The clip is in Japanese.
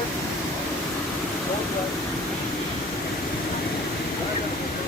Thank you.